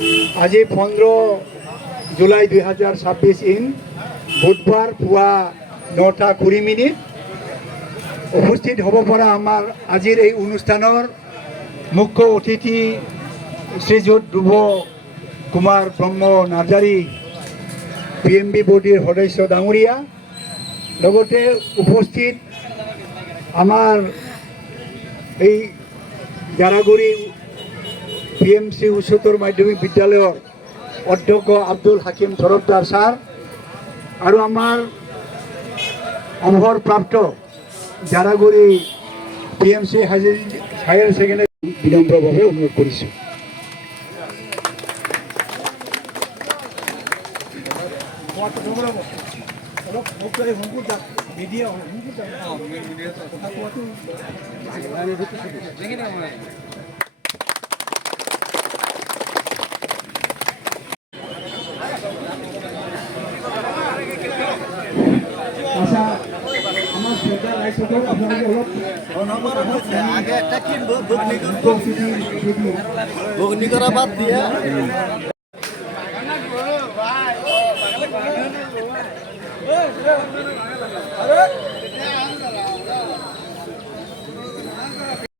आज 15 जुलाई 2026 इन बुधवार पुआ 9:20 उपस्थित हब परा आमार आजिर এই অনুষ্ঠানৰ मुख्य अतिथि श्रीजुत ध्रुव कुमार ब्रह्म नार्जारी PMB बर्डीर सदस्य डांगरिया लगते उपस्थित आमार এই জারাগুড়ি PMC उच्चतर माध्यमिक विद्यालय अध्यक्ष आब्दुल हाकिम तरफदार सार और आमार अवसरप्राप्त জারাগুড়ি PMC हायर सेकेंडारी विनम्रभावे अनुरोध करिछु। বগনি করা বাদ দিয়া